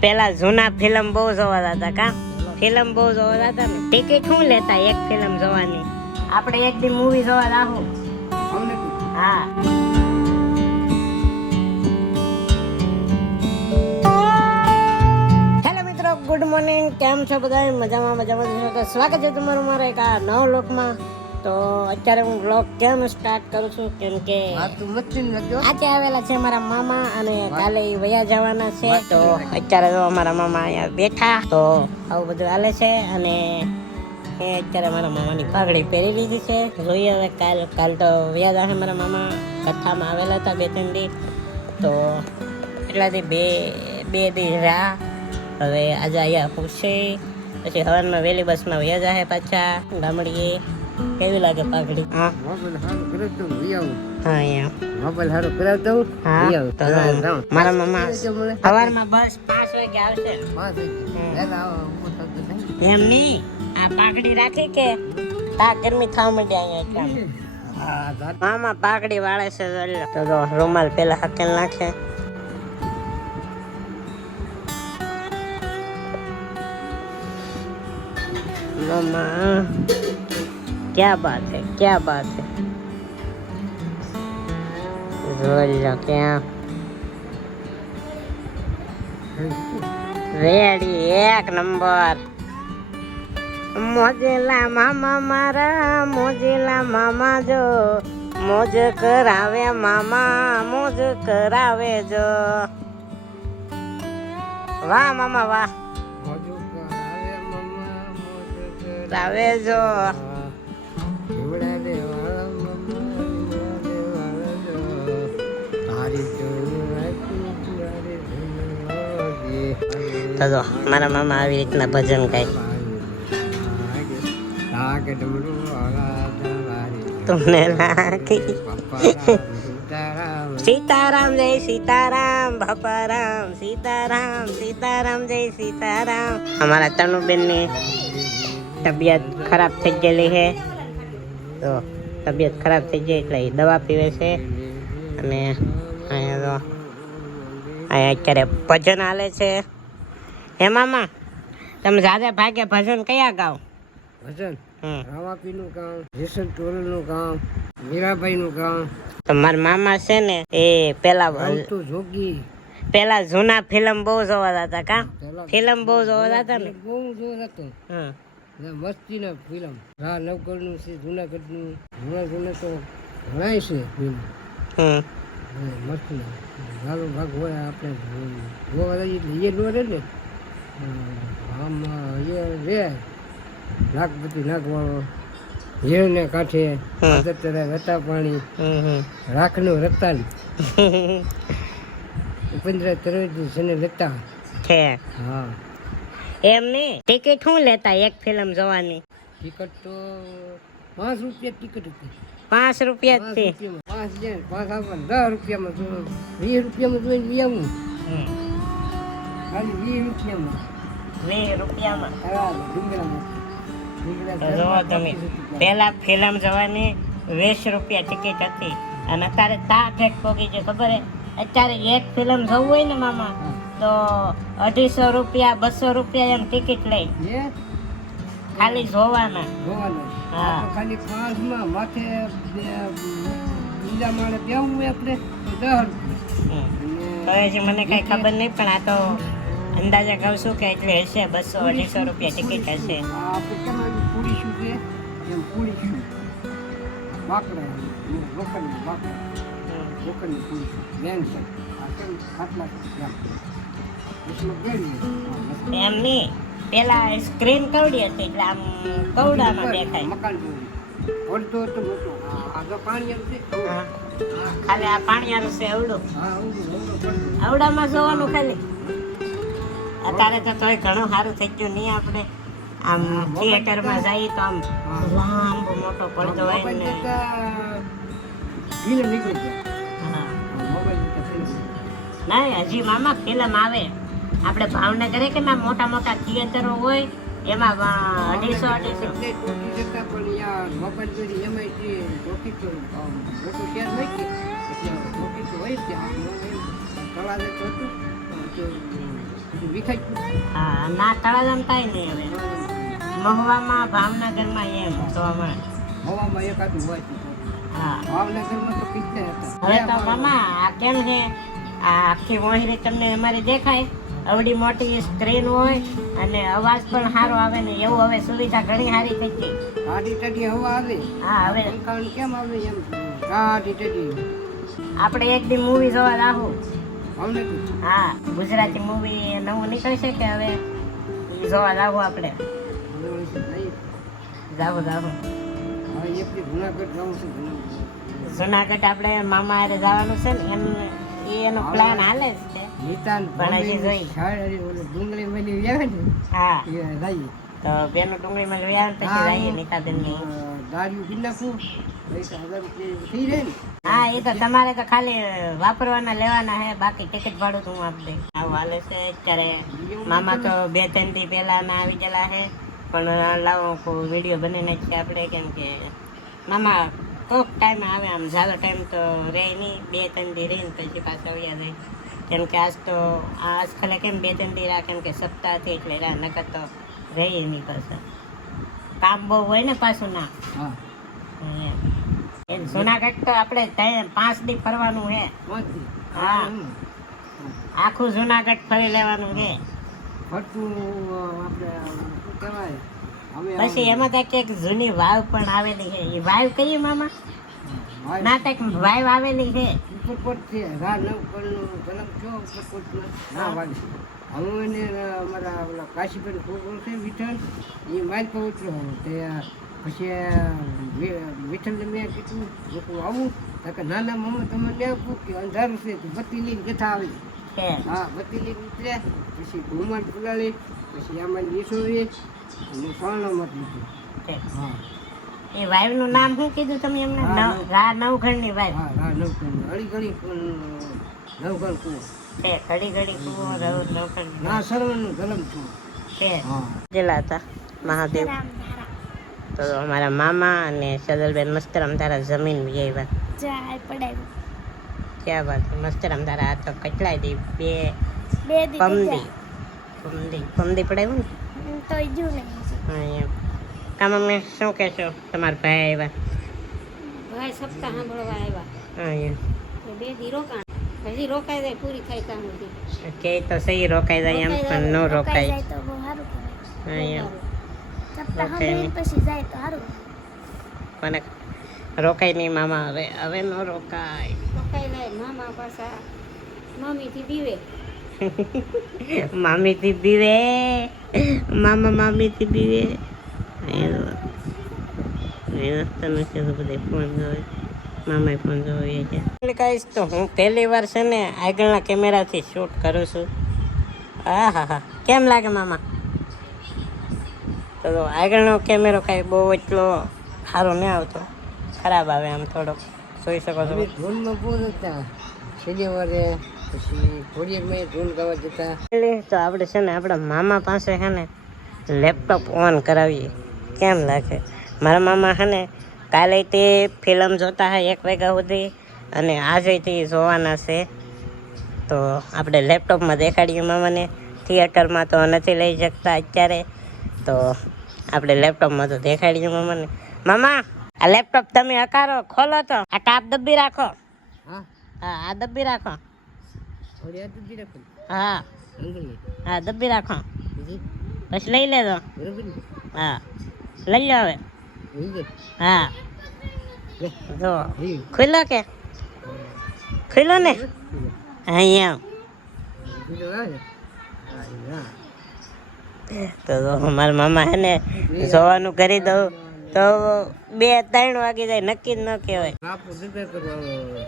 પેલા જૂના ફિલ્મ બહુ જોવા હતા કા ફિલ્મ બહુ જોવા હતા ને ટિકિટ શું લેતા એક ફિલ્મ જોવાની આપણે એક દી મૂવી જોવા રાહું હા હેલો મિત્રો ગુડ મોર્નિંગ કેમ છો બધા મજામાં છો તો સ્વાગત છે તમારું મારા એક આ નવ લોકમાં તો અત્યારે હું વ્લોગ કેમ સ્ટાર્ટ કરું છું કેમ કે આજે આવેલા છે મારા મામા અને કાલે વયા જવાના છે તો અત્યારે તો અમારા મામા અહીંયા બેઠા તો આવું બધું હાલે છે અને એ અત્યારે મારા મામાની પાઘડી પહેરી લીધી છે જોઈએ હવે કાલ તો વયા જશે મારા મામા કથામાં આવેલા હતા 2-3 દી તો એટલાથી બે દી રહ્યા હવે આજે અહીંયા પૂછે પછી હવારમાં વહેલી બસમાં વયા જશે પાછા ગામડીએ કેવી લાગે પાઘડી હા મારા મામા સવારમાં બસ 5 વાગે આવશે એમ નહીં આ પાઘડી રાખી કે તા ગરમી થવા માંડી અહીંયા મામા પાઘડી વાળે છે તો રૂમાલ પેલા હકેલ નાખે મામા क्या बात है रोल क्या रेडी एक नंबर मोजेला मामा मारा मोजेला मामा जो मोज करावे मामा मोज करावे जो वाह मामा वाह करावे जो તો મારા મામા આવી રીતના ભજન ગાય તુમને રાખી સીતારામ જય સીતારામ બાપારામ સીતારામ જય સીતારામ અમારા તનુબેન ની તબિયત ખરાબ થઈ ગયેલી છે તો તબિયત ખરાબ થઈ જાય એટલે દવા પીવે છે અને અહીંયા અત્યારે ભજન હાલે છે હે મામા તમે જાદે ભાગે ભજન કયા ગાઓ ભજન રામાપીનું ગામ જેસન ટોરલનું ગામ મીરાબાઈનું ગામ તો મારા મામા છે ને એ પેલા જૂના ફિલ્મ બહુ જોવા હતા કા ફિલ્મ બહુ જોવા હતા ને બહુ જોવા હતો મસ્તી ના ફિલ્મ નવગઢ નું છે જુનાગઢ નું જૂના તો ઘણાય છે ફિલ્મ મસ્તી નાનો ભાગ હોય આપણે જોવા જઈએ એ નો રહે ને આમ એ રે નાગપતિ નાગવાળો ઝેરને કાંઠે રતા પાણી રાખનું રતાન ઉપેન્દ્ર ત્રિવેદી છે ને લતા છે હા એમ નહીં ટિકિટ શું લેતા એક ફિલ્મ જોવાની ટિકિટ તો 5 રૂપિયા ટિકિટ હતી 5 રૂપિયા જ 5 10 રૂપિયામાં જો 20 રૂપિયામાં જોઈને લઈ આવું ખાલી 20 રૂપિયામાં હા જોવો તમે પેલા ફિલ્મ જોવાની 20 રૂપિયા ટિકિટ હતી અને અત્યારે તા ઠેક પોગી છે ખબર હે અત્યારે એક ફિલ્મ જોવું હોય ને મામા તો 250 રૂપિયા 200 રૂપિયા એમ ટિકિટ લઈ ખાલી જોવાના હા ખાલી 5 માં માથે બીજા માળે બેવું હોય આપણે 10 રૂપિયા મને કઈ ખબર નહીં પણ આ તો અંદાજે કહું છું કે એટલે હશે 200-250 રૂપિયા ટિકિટ હશે પૂરી શું છે એમ પૂરી શું બાકડા લોખંડની પૂરી બેન છે એમ નહીં પેલા સ્ક્રીન કવડી હતી એટલે આમ કવડામાં દેખાય મકાન ઓળતો હતો મોટો આગળ પાણી છે ખાલી આ પાણીયારું છે આવડું આવડામાં જોવાનું ખાલી અત્યારે તો તોય ઘણું સારું થઈ ગયું નહીં આપણે આમ થિયેટરમાં જઈએ તો આમ લાંબો મોટો પડદો હોય ને ના હજી મામા ફિલ્મ આવે આપણે ભાવનગરે કે ના મોટા મોટા થિયેટરો હોય એમાં 250-250 પછી વિખાઈ હા ના તળાજામ થાય નહીં હવે મહુવામાં ભાવનગરમાં એમ જોવા મળે. હવામાં એકાદું હોય હા ભાવનગરમાં તો પીતે હતા. હવે તો મામા આ કેમ છે આ આખી મોહરી તમને અમારી દેખાય અવડી મોટી સ્ક્રીન હોય અને અવાજ પણ સારો આવે ને એવું હવે સુવિધા ઘણી સારી થઈ ગઈ. ટાઢી ટાઢી હવા આવે. હા હવે પંખાનું કેમ આવે એમ ટાઢી ટાઢી. આપણે એક દી મૂવી જોવા જાહું. ભાવનગર હા ગુજરાતી મૂવી નવું નીકળશે કે હવે ઈ જોવા જાહું આપણે. જાહું જાહું હવે એકથી જુનાગઢ જવું છે. જુનાગઢ આપણે મામા હારે જવાનું છે ને એનો પ્લાન હાલે જ છે. નિતાન પણ હજી જોઈ. ડુંગળી બની જાય ને હા એ જઈએ. તો બેનો ડુંગળીમાં લઈ આવે ને પછી જઈએ નિકાબેનની. દાળિયું પી નાખું પૈસા 1000 રૂપિયા થઈ જાય ને. હા એ તો તમારે તો ખાલી વાપરવાના લેવાના હે બાકી ટિકિટ ભાડું તો હું આપી દઈશ. આવું હાલે છે અત્યારે મામા તો 2-3 દી પહેલા ના આવી ગયેલા છે પણ લાવો વિડીયો બની નાખીએ આપણે કેમ કે મામા કોક ટાઈમ આવે આમ ઝાલો ટાઈમ તો રહે નહીં 2-3 દી રહીને પછી પાછા આવ્યા જાય કેમ કે આજ તો આજકાલે કેમ 2-3 દી રાખે કેમ કે સપ્તાહથી એટલે રાહ નકર તો રહી નહીં પાછા કામ બહુ હોય ને પાછું ના. હા એમ જુનાગઢ તો આપણે 5 દી ફરવાનું છે. હા આખું જુનાગઢ ફરી લેવાનું છે. ફરતું આપણે શું કહેવાય હવે પછી એમાં કંઈક જૂની વાવ પણ આવેલી છે. એ વાવ કઈ મામા ના કંઈક વાવ આવેલી છે. ઉપરકોટ છે રા નવકણનો જન્મ થયો ઉપરકોટમાં ના વાગે. હું એને અમારા ઓલા કાશીબેન છોકરો છે વિઠ્ઠલ એ માઇલ પર ઉતર્યો તે પછી વિઠ્ઠલને મેં કીધું હું આવું કે નાના મમ્મી તમે ને આપું કે અંધારું છે તો બત્તી લઈને ગથા આવી. છે. હા બત્તી લઈને ઉતર્યા પછી ઘુમટ ફુલાડી પછી આમાં બેસોવી અને સ્વર્ણમત લીધું. છે. હા એ વાવનું નામ શું કીધું તમે એમને રા નવઘણની વાવ હા રા નવકણ અડી ઘડી નવકણ કુવો છે. ઘડી ઘડી કુવો નવઘણ ના સરવણનું જન્મ થયું. છે. હા જેલા હતા મહાદેવ તો અમારા મામા અને સદલબેન મસ્તરામ તારા જમીન બી આવ્યા. જાય પડાવી ક્યાં વાત મસ્તરામ તારા આ તો કેટલાય દી બે દી પમદી પડાવ્યું ને તો જો નહીં હા એમ કામ અમે શું કહેશો તમારા ભાઈ આવ્યા. ભાઈ સપ્તાહ સાંભળવા આવ્યા હા એમ 2 દી રોકાણ હજી રોકાઈ જાય પૂરી થાય કામ સુધી કે તો સહી રોકાઈ જાય એમ પણ ન રોકાય. જાય તો બહુ સારું કહેવાય. હા એમ સપ્તાહ રોકાય સાંભળીને પછી જાય તો સારું. પણ રોકાય નહીં મામા હવે ન રોકાય. રોકાઈ જાય મામા પાછા મમ્મીથી બીવે મામીથી બીવે મામીથી બીવે વ્યવસ્થા નથી તો બધે ફોન જોવે મામાએ ફોન જોવે છે. એટલે કહીશ તો હું પહેલી વાર છે ને આગળના કેમેરાથી શૂટ કરું છું. હા હા હા કેમ લાગે મામા? તો આગળનો કેમેરો કાંઈ બહુ એટલો સારો નહીં આવતો ખરાબ આવે આમ થોડોક જોઈ શકો છો. અમે ધૂનમાં બહુ હતા શનિવારે પછી ઘોડિયામાં ધૂન ગાવા જતા. તો આપણે છે ને આપણા મામા પાસે છે ને લેપટોપ ઓન કરાવીએ કેમ લાગે. મારા મામા છે ને કાલે તે ફિલ્મ જોતા હોય 1 વાગ્યા સુધી અને આજે તે જોવાના છે તો આપણે લેપટોપમાં દેખાડીએ મામાને. થિયેટરમાં તો નથી લઈ શકતા અત્યારે તો આપણે લેપટોપમાં તો દેખાડીએ મામાને. મામા આ લેપટોપ તમે હકારો ખોલો તો આ ટાપ દબ્બી રાખો. હા હા આ દબ્બી રાખો. ઘોડિયા તો દી રાખો હા અંગલી હા દબ્બી રાખો બીજી પછી લઈ લેજો. બરોબર ને હા લઈ લો હવે. બીજી હા લે જો ઈ ખુલ્લો કે ખુલ્લો ને અહીંયા બીજો આવે હા તો મારા મામા હે ને જોવાનું કરી દઉં તો 2-3 વાગી જાય નક્કી જ ન કહેવાય. બાપુ દુબે કરવા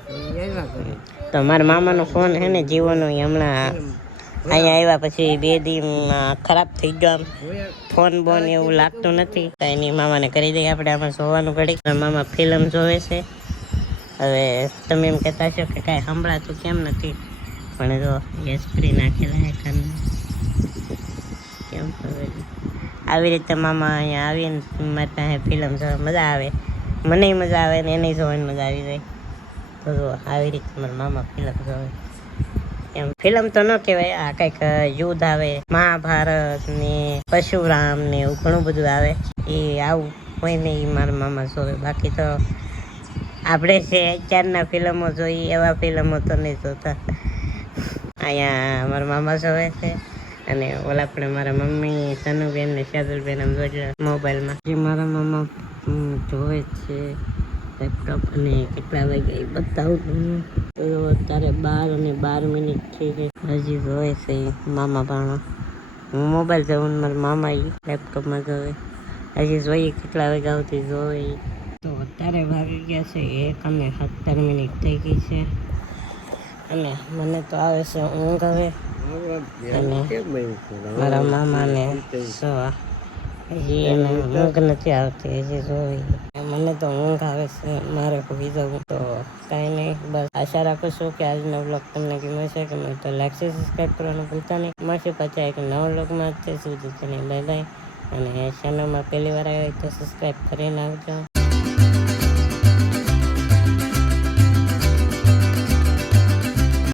આવ્યા કરે તો મારા મામાનો ફોન હે ને જીવોનો એ હમણાં અહીંયા આવ્યા પછી 2 દીમાં ખરાબ થઈ ગયો. આમ ફોન બોન એવું લાગતું નથી તો એની મામાને કરી દઈએ આપણે આમાં જોવાનું ઘડી. મામા ફિલ્મ જોવે છે. હવે તમે એમ કહેતા છો કે કાંઈ સંભળાતું કેમ નથી પણ જો સ્પ્રી નાખેલા હે કાનમાં કેમ ખબર. આવી રીતે મામા અહીંયા આવીને મારી પાસે ફિલ્મ જોવા મજા આવે. મને મજા આવે ને એને જોવાની મજા આવી જાય. તો જો આવી રીતે મારા મામા ફિલ્મ જોવે એમ ફિલ્મ તો ન કહેવાય, આ કંઈક યુદ્ધ આવે, મહાભારત ને પરશુરામ ને એવું ઘણું બધું આવે. એ આવું હોય ને એ મારા મામા જોવે. બાકી તો આપણે જે અત્યારના ફિલ્મો જોઈએ એવા ફિલ્મો તો નહીં જોતા. અહીંયા મારા મામા જોવે છે અને ઓલા આપણે મારા મમ્મી સનુબેન ને શાદુલબેન આમ જોઈ મોબાઈલમાં જે મારા મામા જોવે છે લેપટોપ. અને કેટલા વાગે એ બતાવું તો અત્યારે 12 અને 12 મિનિટ થઈ છે, હજી જોવે છે મામા ભાણા. હું મોબાઈલ જોઉં ને મારા મામા એ લેપટોપમાં જોવે. હજી જોઈએ કેટલા વાગ્યા સુધી જોવે. તો અત્યારે વાગી ગયા છે 1 અને 17 મિનિટ થઈ ગઈ છે અને મને તો આવે છે ઊંઘ હવે. અને મારા મામાને હજી એને ઊંઘ નથી આવતી, હજી જોવી. મને તો ઊંઘ આવે છે, મારે હોઈ જવું. તો કાંઈ નહીં, બસ આશા રાખું છું કે આજનો બ્લોગ તમને ગમ્યો છે. ગમે તો લાઈક છે, સબસ્ક્રાઈબ કરવાનું ભૂલતા નહીં. મળશે પાછા એક નવા બ્લોગમાં. તે સુધી તને બાય બાય. અને ચેનલમાં પહેલી વાર આવ્યો તો સબસ્ક્રાઈબ કરીને આવજો.